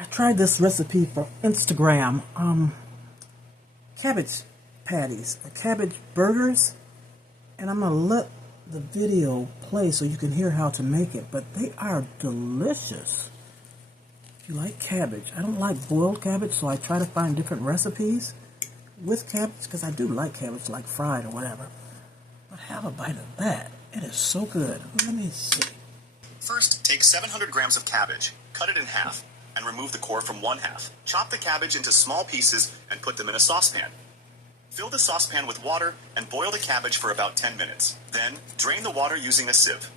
I tried this recipe for Instagram. Cabbage patties, cabbage burgers, and I'm gonna let the video play so you can hear how to make it, but they are delicious. If you like cabbage, I don't like boiled cabbage, so I try to find different recipes with cabbage, because I do like cabbage, like fried or whatever. But have a bite of that. It is so good. Let me see. First, take 700 grams of cabbage, cut it in half, and remove the core from one half. Chop the cabbage into small pieces and put them in a saucepan. Fill the saucepan with water and boil the cabbage for about 10 minutes. Then, drain the water using a sieve.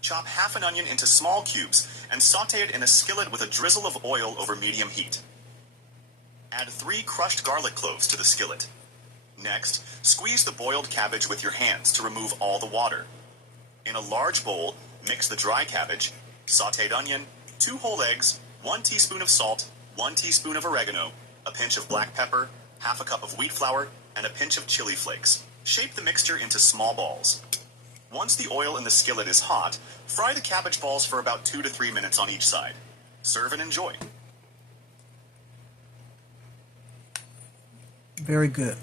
Chop half an onion into small cubes and saute it in a skillet with a drizzle of oil over medium heat. Add 3 crushed garlic cloves to the skillet. Next, squeeze the boiled cabbage with your hands to remove all the water. In a large bowl, mix the dry cabbage, sauteed onion, 2 whole eggs, 1 teaspoon of salt, 1 teaspoon of oregano, a pinch of black pepper, half a cup of wheat flour, and a pinch of chili flakes. Shape the mixture into small balls. Once the oil in the skillet is hot, fry the cabbage balls for about 2 to 3 minutes on each side. Serve and enjoy. Very good.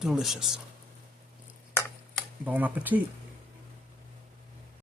Delicious. Bon appetit.